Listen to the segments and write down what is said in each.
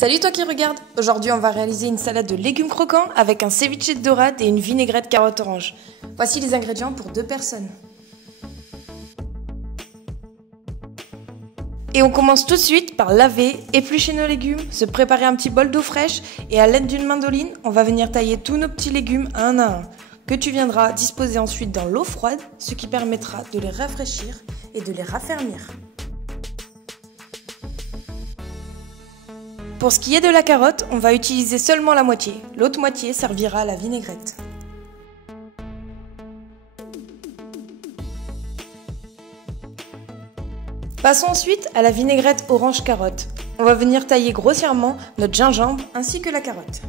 Salut toi qui regarde. Aujourd'hui on va réaliser une salade de légumes croquants avec un ceviche de dorade et une vinaigrette carotte orange. Voici les ingrédients pour 2 personnes. Et on commence tout de suite par laver, éplucher nos légumes, se préparer un petit bol d'eau fraîche et à l'aide d'une mandoline, on va venir tailler tous nos petits légumes un à un, que tu viendras disposer ensuite dans l'eau froide, ce qui permettra de les rafraîchir et de les raffermir. Pour ce qui est de la carotte, on va utiliser seulement la moitié. L'autre moitié servira à la vinaigrette. Passons ensuite à la vinaigrette orange carotte. On va venir tailler grossièrement notre gingembre ainsi que la carotte.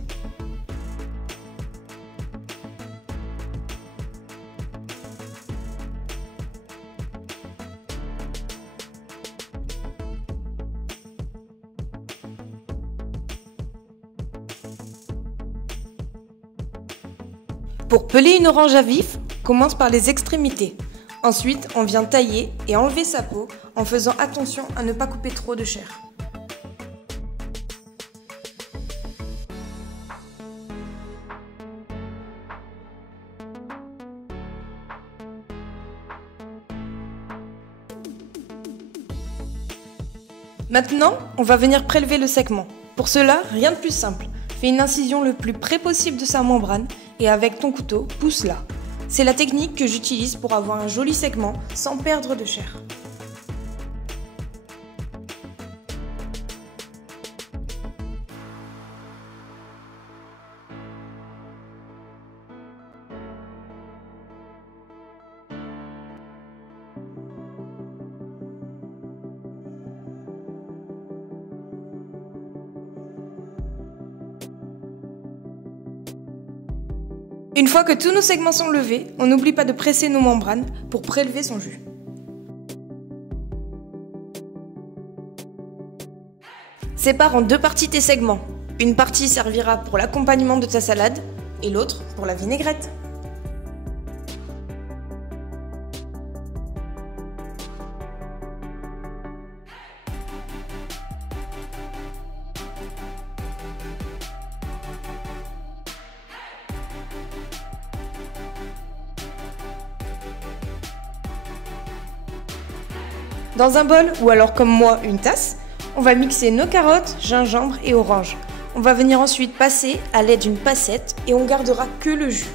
Pour peler une orange à vif, commence par les extrémités. Ensuite, on vient tailler et enlever sa peau en faisant attention à ne pas couper trop de chair. Maintenant, on va venir prélever le segment. Pour cela, rien de plus simple. Fais une incision le plus près possible de sa membrane et avec ton couteau, pousse-la. C'est la technique que j'utilise pour avoir un joli segment sans perdre de chair. Une fois que tous nos segments sont levés, on n'oublie pas de presser nos membranes pour prélever son jus. Sépare en 2 parties tes segments. Une partie servira pour l'accompagnement de ta salade et l'autre pour la vinaigrette. Dans un bol, ou alors comme moi, une tasse, on va mixer nos carottes, gingembre et orange. On va venir ensuite passer à l'aide d'une passette et on gardera que le jus.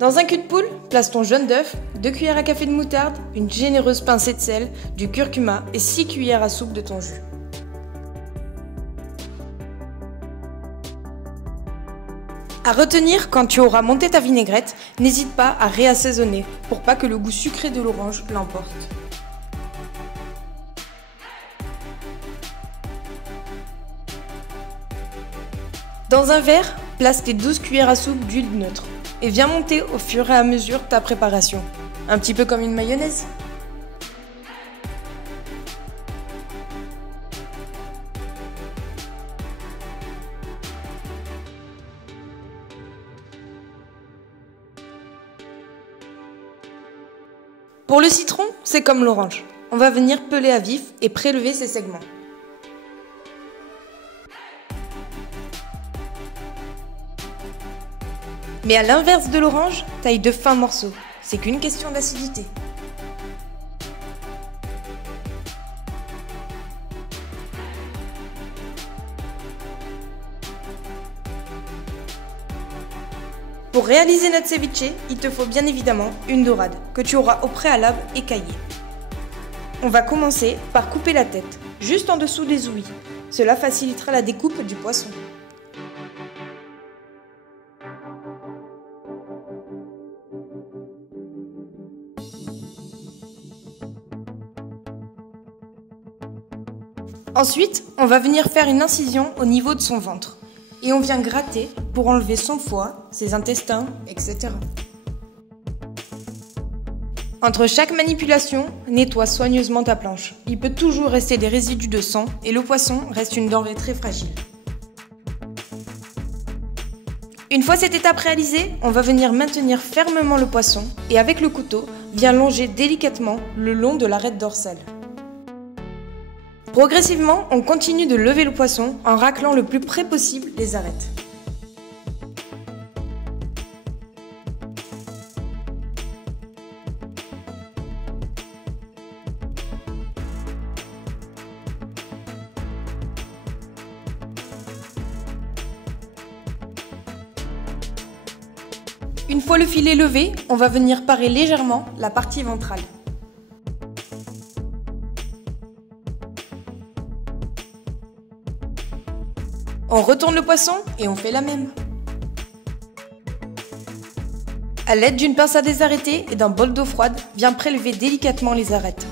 Dans un cul de poule, place ton jaune d'œuf, 2 cuillères à café de moutarde, une généreuse pincée de sel, du curcuma et 6 cuillères à soupe de ton jus. À retenir, quand tu auras monté ta vinaigrette, n'hésite pas à réassaisonner pour pas que le goût sucré de l'orange l'emporte. Dans un verre, place tes 12 cuillères à soupe d'huile neutre. Et viens monter au fur et à mesure ta préparation. Un petit peu comme une mayonnaise. Pour le citron, c'est comme l'orange. On va venir peler à vif et prélever ses segments. Mais à l'inverse de l'orange, taille de fins morceaux. C'est qu'une question d'acidité. Pour réaliser notre ceviche, il te faut bien évidemment une dorade, que tu auras au préalable écaillée. On va commencer par couper la tête, juste en dessous des ouïes. Cela facilitera la découpe du poisson. Ensuite, on va venir faire une incision au niveau de son ventre. Et on vient gratter pour enlever son foie, ses intestins, etc. Entre chaque manipulation, nettoie soigneusement ta planche. Il peut toujours rester des résidus de sang et le poisson reste une denrée très fragile. Une fois cette étape réalisée, on va venir maintenir fermement le poisson et avec le couteau, viens longer délicatement le long de l'arête dorsale. Progressivement, on continue de lever le poisson en raclant le plus près possible les arêtes. Une fois le filet levé, on va venir parer légèrement la partie ventrale. On retourne le poisson et on fait la même. A l'aide d'une pince à désarrêter et d'un bol d'eau froide, viens prélever délicatement les arêtes.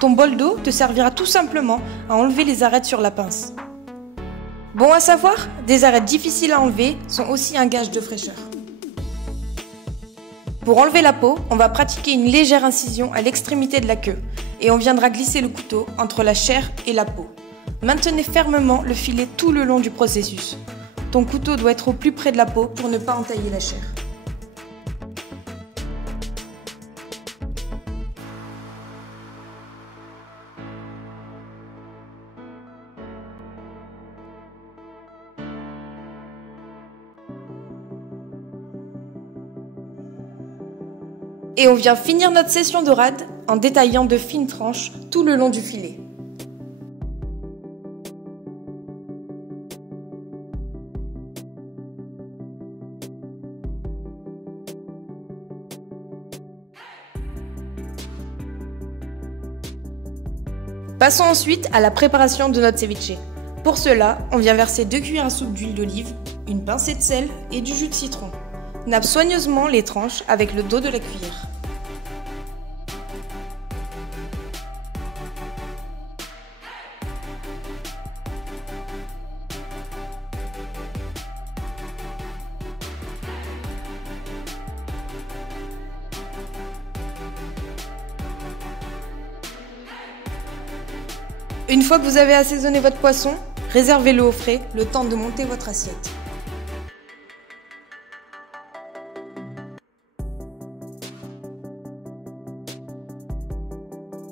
Ton bol d'eau te servira tout simplement à enlever les arêtes sur la pince. Bon à savoir, des arêtes difficiles à enlever sont aussi un gage de fraîcheur. Pour enlever la peau, on va pratiquer une légère incision à l'extrémité de la queue et on viendra glisser le couteau entre la chair et la peau. Maintenez fermement le filet tout le long du processus. Ton couteau doit être au plus près de la peau pour ne pas entailler la chair. Et on vient finir notre session dorade en détaillant de fines tranches tout le long du filet. Passons ensuite à la préparation de notre ceviche. Pour cela, on vient verser 2 cuillères à soupe d'huile d'olive, une pincée de sel et du jus de citron. Nappe soigneusement les tranches avec le dos de la cuillère. Une fois que vous avez assaisonné votre poisson, réservez-le au frais le temps de monter votre assiette.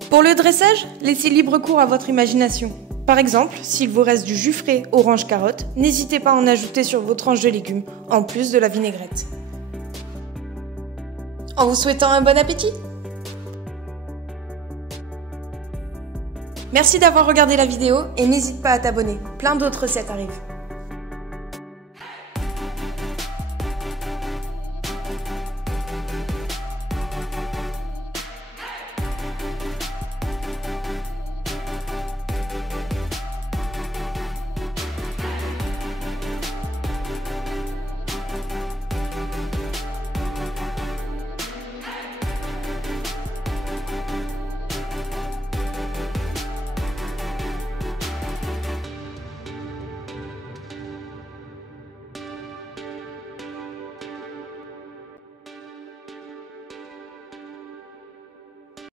Pour le dressage, laissez libre cours à votre imagination. Par exemple, s'il vous reste du jus frais orange-carotte, n'hésitez pas à en ajouter sur vos tranches de légumes, en plus de la vinaigrette. En vous souhaitant un bon appétit! Merci d'avoir regardé la vidéo et n'hésite pas à t'abonner, plein d'autres recettes arrivent.